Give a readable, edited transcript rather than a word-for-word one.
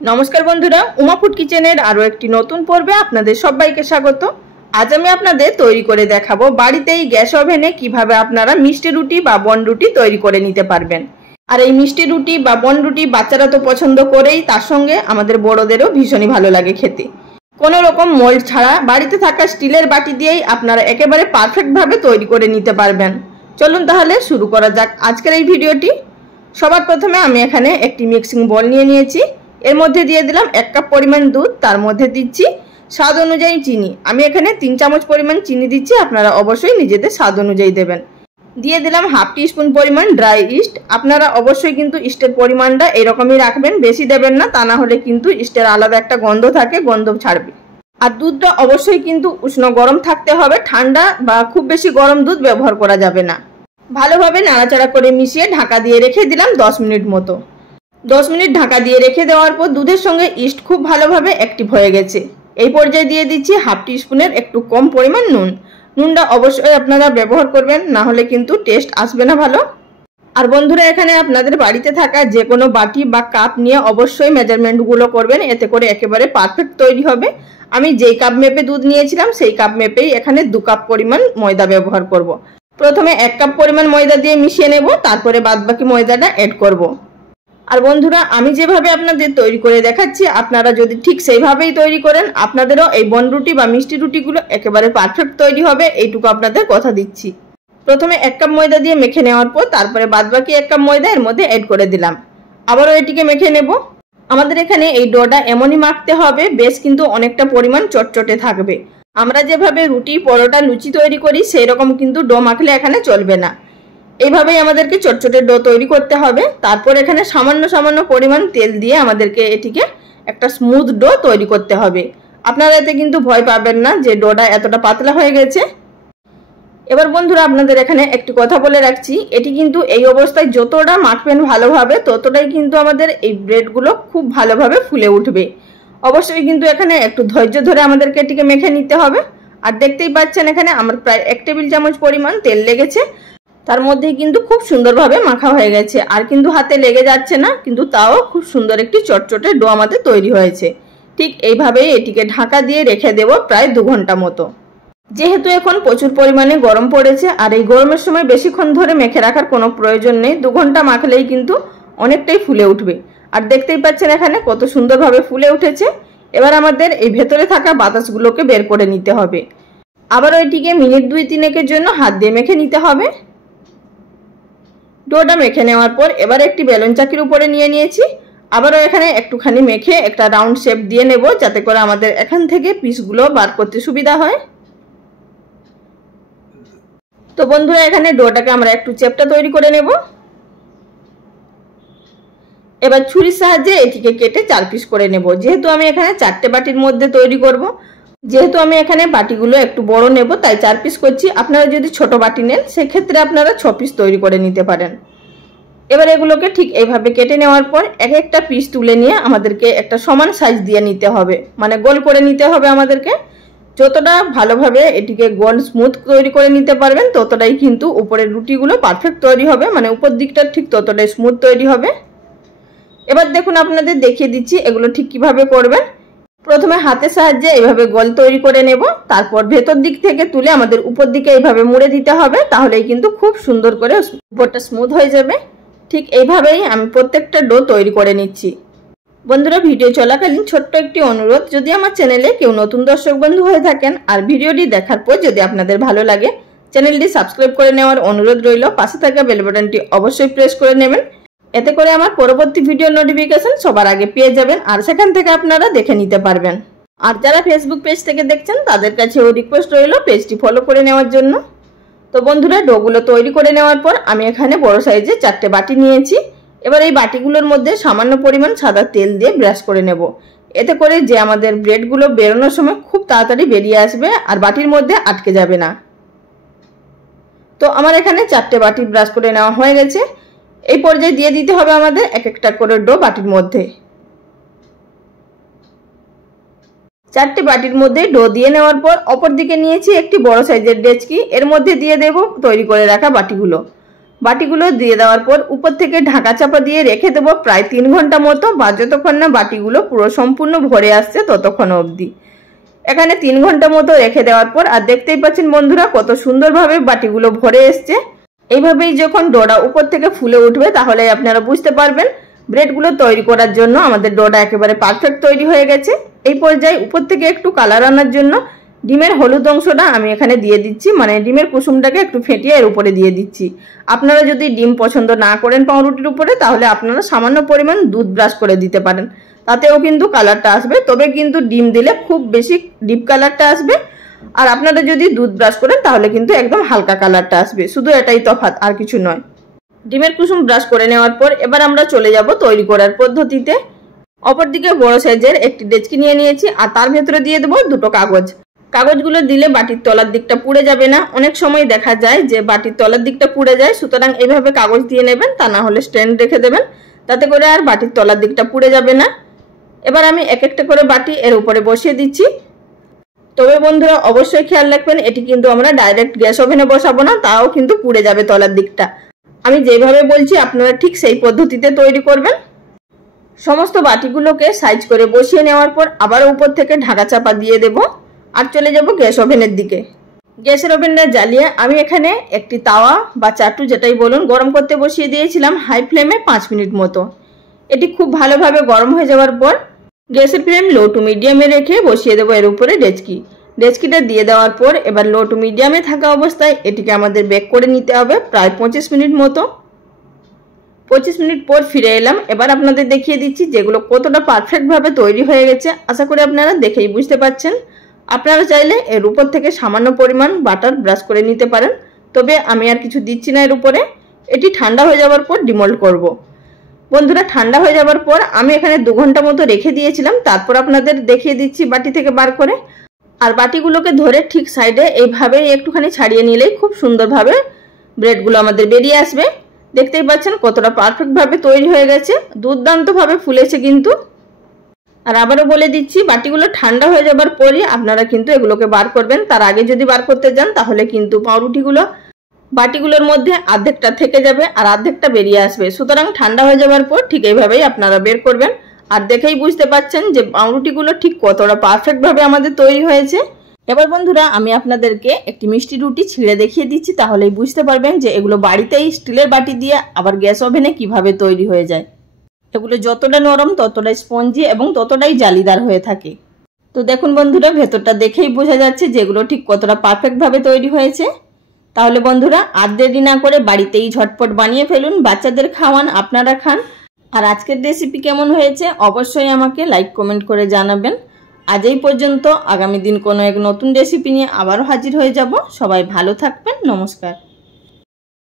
नमस्कार बंधुरा उमा फूड किचेनेर आरो एकटी नतून पर्वे आपनादेर सबाइके स्वागत। आज आमि आपनादेर तैरी करे देखाबो बाड़ीतेई ग्यास ओभेने किभाबे आपनारा मिष्टि रुटी बा बन रुटी तैरी करे निते पारबेन। आर एई मिष्टि रुटी बा बन रुटी बाच्चारा तो पछंद करेई, तार संगे आमादेर बड़ोदेरও भीषणই भालो लागे खेते। कोनो रकम मोल्ड छाड़ा बाड़ीते थाका स्टीलेर बाटी दिएई आपनारा एकेबारे पारफेक्ट भावे तैरी करे निते पारबेन। चलुन ताहले शुरू करा जाक आजकेर এই ভিডিওটি। সবার প্রথমে আমি এখানে একটি মিক্সিং বোল নিয়ে নিয়েছি। এর মধ্যে দিয়ে দিলাম 1 কাপ পরিমাণ দুধ, তার মধ্যে দিচ্ছি স্বাদ অনুযায়ী চিনি। আমি এখানে 3 চামচ পরিমাণ চিনি দিচ্ছি, আপনারা অবশ্যই নিজেদের স্বাদ অনুযায়ী দেবেন। দিয়ে দিলাম হাফ টি স্পুন পরিমাণ ড্রাই ইস্ট। আপনারা অবশ্যই কিন্তু ইস্টের পরিমাণটা এরকমই রাখবেন, বেশি দেবেন না, তা না হলে কিন্তু ইস্টের আলাদা একটা গন্ধ থাকে, গন্ধ ছাড়বে। আর দুধটা অবশ্যই কিন্তু উষ্ণ গরম থাকতে হবে, ঠান্ডা বা খুব বেশি গরম দুধ ব্যবহার করা যাবে না। ভালোভাবে নাড়াচাড়া করে মিশিয়ে ঢাকা দিয়ে রেখে দিলাম 10 মিনিট মতো। 10 মিনিট ঢাকা দিয়ে রেখে দেওয়ার পর দুধের সঙ্গে ইস্ট খুব ভালোভাবে অ্যাক্টিভ হয়ে গেছে। এই পর্যায়ে দিয়ে দিচ্ছি হাফ টি স্পুনের একটু কম পরিমাণ নুন। নুনটা অবশ্যই আপনারা ব্যবহার করবেন, না হলে কিন্তু টেস্ট আসবে না ভালো। আর বন্ধুরা এখানে আপনাদের বাড়িতে থাকা যে কোনো বাটি বা কাপ নিয়ে অবশ্যই মেজারমেন্টগুলো করবেন, এতে করে একেবারে পারফেক্ট তৈরি হবে। আমি যেই কাপ মেপে দুধ নিয়েছিলাম সেই কাপ মেপেই এখানে 2 কাপ পরিমাণ ময়দা ব্যবহার করব। প্রথমে 1 কাপ পরিমাণ ময়দা দিয়ে মিশিয়ে নেব, তারপরে বাদবাকি ময়দাটা অ্যাড করব। আর বন্ধুরা আমি যেভাবে আপনাদের তৈরি করে দেখাচ্ছি, আপনারা যদি ঠিক সেইভাবেই তৈরি করেন, আপনাদেরও এই বন রুটি বা মিষ্টি রুটিগুলো একেবারে পারফেক্ট তৈরি হবে, এইটুকু আপনাদের কথা দিচ্ছি। প্রথমে 1 কাপ ময়দা দিয়ে মেখে নেওয়ার পর তারপরে বাদবাকি 1 কাপ ময়দা এর মধ্যে অ্যাড করে দিলাম। আবারও এটিকে মেখে নেব। আমাদের এখানে এই ডোটা এমনই মাখতে হবে, বেশ কিন্তু অনেকটা পরিমাণ চটচটে থাকবে। আমরা যেভাবে রুটি, পরোটা, লুচি তৈরি করি সেই রকম কিন্তু ডো মাখলে এখানে চলবে না। এইভাবেই আমাদেরকে চটচটে ডো তৈরি করতে হবে। তারপর এখানে সামান্য সামান্য পরিমাণ তেল দিয়ে আমাদেরকে এটিকে একটা স্মুথ ডো তৈরি করতে হবে। আপনারা এতে কিন্তু ভয় পাবেন না যে ডোটা এতটা পাতলা হয়ে গেছে। এবার বন্ধুরা আপনাদের এখানে একটি কথা বলে রাখছি, এটি কিন্তু এই অবস্থায় যতটা মাখবেন ভালোভাবে ততটাই কিন্তু আমাদের এই ব্রেডগুলো খুব ভালোভাবে ফুলে উঠবে। অবশ্যই কিন্তু এখানে একটু ধৈর্য ধরে আমাদেরকে এটিকে মেখে নিতে হবে। আর দেখতেই পাচ্ছেন এখানে আমার প্রায় 1 টেবিল চামচ পরিমাণ তেল লেগেছে, তার মধ্যেই কিন্তু খুব সুন্দরভাবে মাখা হয়ে গেছে। আর কিন্তু হাতে লেগে যাচ্ছে না, কিন্তু তাও খুব সুন্দর একটি চটচটে ডো আমাদের তৈরি হয়েছে। ঠিক এইভাবেই এটিকে ঢাকা দিয়ে রেখে দেব প্রায় 2 ঘন্টা মতো। যেহেতু এখন প্রচুর পরিমাণে গরম পড়েছে, আর এই গরমের সময় বেশিক্ষণ ধরে মেখে রাখার কোনো প্রয়োজন নেই, 2 ঘন্টা মাখলেই কিন্তু অনেকটাই ফুলে উঠবে। আর দেখতেই পাচ্ছেন এখানে কত সুন্দরভাবে ফুলে উঠেছে। এবার আমাদের এই ভেতরে থাকা বাতাসগুলোকে বের করে নিতে হবে। আবারও এটিকে মিনিট 2-3 জন্য হাত দিয়ে মেখে নিতে হবে। ডোটা মেখে নেওয়ার পর এবার একটি বেলুন চাকির উপরে নিয়ে নিয়েছি। আবারও এখানে একটুখানি মেখে একটা রাউন্ড শেপ দিয়ে নেব, যাতে করে আমাদের এখান থেকে পিসগুলো বার করতে সুবিধা হয়। তো বন্ধুরা এখানে ডোটাকে আমরা একটু চেপটা তৈরি করে নেব। এবার ছুরির সাহায্যে এটিকে কেটে 4 পিস করে নেব। যেহেতু আমি এখানে 4টে বাটির মধ্যে তৈরি করব, যেহেতু আমি এখানে বাটিগুলো একটু বড় নেব তাই 4 পিস করছি। আপনারা যদি ছোট বাটি নেন সেক্ষেত্রে আপনারা 6 পিস তৈরি করে নিতে পারেন। এবার এগুলোকে ঠিক এইভাবে কেটে নেওয়ার পর এক একটা পিস তুলে নিয়ে আমাদেরকে একটা সমান সাইজ দিয়ে নিতে হবে, মানে গোল করে নিতে হবে আমাদেরকে। যতটা ভালোভাবে এটিকে গোল স্মুথ তৈরি করে নিতে পারবেন ততটাই কিন্তু উপরের রুটিগুলো পারফেক্ট তৈরি হবে, মানে উপর দিকটা ঠিক ততটাই স্মুথ তৈরি হবে। এবার দেখুন আপনাদের দেখিয়ে দিচ্ছি এগুলো ঠিক কিভাবে করবেন। প্রথমে হাতের সাহায্যে এইভাবে গোল তৈরি করে নেব, তারপর ভেতর দিক থেকে তুলে আমাদের উপর দিকে এইভাবে মুড়ে দিতে হবে, তাহলেই কিন্তু খুব সুন্দর করে উপরটা স্মুথ হয়ে যাবে। ঠিক এইভাবেই আমি প্রত্যেকটা ডো তৈরি করে নিচ্ছি। বন্ধুরা ভিডিও চলাকালীন ছোট্ট একটি অনুরোধ, যদি আমার চ্যানেলে কেউ নতুন দর্শক বন্ধু হয়ে থাকেন আর ভিডিওটি দেখার পর যদি আপনাদের ভালো লাগে, চ্যানেলটি সাবস্ক্রাইব করে নেওয়ার অনুরোধ রইল। পাশে থাকা বেল বাটনটি অবশ্যই প্রেস করে নেবেন, এতে করে আমার পরবর্তী ভিডিও নোটিফিকেশন সবার আগে পেয়ে যাবেন আর সেখান থেকে আপনারা দেখে নিতে পারবেন। আর যারা ফেসবুক পেজ থেকে দেখছেন তাদের কাছেও রিকোয়েস্ট রইল পেজটি ফলো করে নেওয়ার জন্য। তো বন্ধুরা ডোগুলো তৈরি করে নেওয়ার পর আমি এখানে বড় সাইজে 4টে বাটি নিয়েছি। এবার এই বাটিগুলোর মধ্যে সামান্য পরিমাণ সাদা তেল দিয়ে ব্রাশ করে নেব, এতে করে যে আমাদের ব্রেডগুলো বেরোনোর সময় খুব তাড়াতাড়ি বেরিয়ে আসবে আর বাটির মধ্যে আটকে যাবে না। তো আমার এখানে 4টে বাটি ব্রাশ করে নেওয়া হয়ে গেছে। এই পর্যায়ে দিয়ে দিতে হবে আমাদের এক একটা করে ডো বাটির মধ্যে। 4টে বাটির মধ্যে ডো দিয়ে নেওয়ার পর অপর দিকে নিয়েছি একটি বড় সাইজের ডেচকি, এর মধ্যে দিয়ে দেব তৈরি করে রাখা বাটিগুলো। বাটিগুলো দিয়ে দেওয়ার পর উপর থেকে ঢাকা চাপা দিয়ে রেখে দেবো প্রায় 3 ঘন্টা মতো, বা যতক্ষণ না বাটিগুলো পুরো সম্পূর্ণ ভরে আসছে ততক্ষণ অবধি। এখানে 3 ঘন্টা মতো রেখে দেওয়ার পর আর দেখতেই পাচ্ছেন বন্ধুরা কত সুন্দরভাবে বাটিগুলো ভরে এসছে। এইভাবেই যখন ডোটা উপর থেকে ফুলে উঠবে তাহলে আপনারা বুঝতে পারবেন ব্রেডগুলো তৈরি করার জন্য আমাদের ডোটা একেবারে পারফেক্ট তৈরি হয়ে গেছে। এই পর্যায়ে উপর থেকে একটু কালার আনার জন্য ডিমের হলুদ অংশটা আমি এখানে দিয়ে দিচ্ছি, মানে ডিমের কুসুমটাকে একটু ফেটিয়ে এর উপরে দিয়ে দিচ্ছি। আপনারা যদি ডিম পছন্দ না করেন পাউরুটির উপরে, তাহলে আপনারা সামান্য পরিমাণ দুধ ব্রাশ করে দিতে পারেন, তাতেও কিন্তু কালারটা আসবে। তবে কিন্তু ডিম দিলে খুব বেশি ডিপ কালারটা আসবে, আর আপনারা যদি দুধ ব্রাশ করেন তাহলে কিন্তু একদম হালকা কালারটা আসবে। শুধু এটাই তফাৎ, আর কিছু নয়। ডিমের কুসুম ব্রাশ করে নেওয়ার পর এবার আমরা চলে যাব তৈরি করার পদ্ধতিতে। অপরদিকে বড় সাইজের একটি ডেচকি নিয়ে নিয়েছি, আর তার ভেতরে দিয়ে দেবো দুটো কাগজ। কাগজগুলো দিলে বাটির তলার দিকটা পুড়ে যাবে না। অনেক সময় দেখা যায় যে বাটির তলার দিকটা পুড়ে যায়, সুতরাং এইভাবে কাগজ দিয়ে নেবেন, তা না হলে স্ট্যান্ড রেখে দেবেন, তাতে করে আর বাটির তলার দিকটা পুড়ে যাবে না। এবার আমি এক একটা করে বাটি এর উপরে বসিয়ে দিচ্ছি। তবে বন্ধুরা অবশ্যই খেয়াল রাখবেন, এটি কিন্তু আমরা ডাইরেক্ট গ্যাস ওভেনে বসাবো না, তাও কিন্তু পুড়ে যাবে তলার দিকটা। আমি যেভাবে বলছি আপনারা ঠিক সেই পদ্ধতিতে তৈরি করবেন। সমস্ত বাটিগুলোকে সাইজ করে বসিয়ে নেওয়ার পর আবার উপর থেকে ঢাকা চাপা দিয়ে দেব, আর চলে যাব গ্যাস ওভেনের দিকে। গ্যাসের ওভেনটা জ্বালিয়ে আমি এখানে একটি তাওয়া বা চাটু যেটাই বলুন গরম করতে বসিয়ে দিয়েছিলাম হাই ফ্লেমে 5 মিনিট মতো। এটি খুব ভালোভাবে গরম হয়ে যাওয়ার পর গ্যাসের ফ্লেম লো টু মিডিয়ামে রেখে বসিয়ে দেবো এর উপরে ডেচকিটা দিয়ে দেওয়ার পর এবার লো টু মিডিয়ামে থাকা অবস্থায় এটিকে আমাদের বেক করে নিতে হবে প্রায় 25 মিনিট মতো। 25 মিনিট পর ফিরে এলাম। এবার আপনাদের দেখিয়ে দিচ্ছি যেগুলো কতটা পারফেক্টভাবে তৈরি হয়ে গেছে। আশা করি আপনারা দেখেই বুঝতে পারছেন। আপনারা চাইলে এর উপর থেকে সামান্য পরিমাণ বাটার ব্রাশ করে নিতে পারেন, তবে আমি আর কিছু দিচ্ছি না এর উপরে। এটি ঠান্ডা হয়ে যাওয়ার পর ডিমোল্ড করব। বন্ধুরা ঠান্ডা হয়ে যাওয়ার পর আমি এখানে 2 ঘন্টা মতো রেখে দিয়েছিলাম, তারপর আপনাদের দেখিয়ে দিচ্ছি বাটি থেকে বার করে। আর বাটিগুলোকে ধরে ঠিক সাইডে এইভাবেই একটুখানি ছাড়িয়ে নিলেই খুব সুন্দরভাবে ব্রেডগুলো আমাদের বেরিয়ে আসবে। দেখতেই পাচ্ছেন কতটা পারফেক্টভাবে তৈরি হয়ে গেছে, দুর্দান্তভাবে ফুলেছে কিন্তু। আর আবারও বলে দিচ্ছি বাটিগুলো ঠান্ডা হয়ে যাবার পরই আপনারা কিন্তু এগুলোকে বার করবেন। তার আগে যদি বার করতে যান তাহলে কিন্তু পাউরুটিগুলো বাটিগুলোর মধ্যে অর্ধেকটা থেকে যাবে আর অর্ধেকটা বেরিয়ে আসবে। সুতরাং ঠান্ডা হয়ে যাবার পর ঠিক এইভাবেই আপনারা বের করবেন। আর দেখেই বুঝতে পাচ্ছেন যে পাউরুটিগুলো ঠিক কতটা পারফেক্টভাবে আমাদের তৈরি হয়েছে। এবার বন্ধুরা আমি আপনাদেরকে একটি মিষ্টি রুটি ছিঁড়ে দেখিয়ে দিচ্ছি, তাহলেই বুঝতে পারবেন যে এগুলো বাড়িতেই স্টিলের বাটি দিয়ে আবার গ্যাস ওভেনে কিভাবে তৈরি হয়ে যায়। এগুলো যতটা নরম ততটাই স্পঞ্জি এবং ততটাই জালিদার হয়ে থাকে। তো দেখুন বন্ধুরা ভেতরটা দেখেই বোঝা যাচ্ছে যেগুলো ঠিক কতটা পারফেক্টভাবে তৈরি হয়েছে। তাহলে বন্ধুরা আর দেরি না করে বাড়িতেই ঝটপট বানিয়ে ফেলুন, বাচ্চাদের খাওয়ান, আপনারা খান। আর আজকের রেসিপি কেমন হয়েছে অবশ্যই আমাকে লাইক কমেন্ট করে জানাবেন। আজ এই পর্যন্ত, আগামী দিন কোনো এক নতুন রেসিপি নিয়ে আবারও হাজির হয়ে যাব। সবাই ভালো থাকবেন, নমস্কার।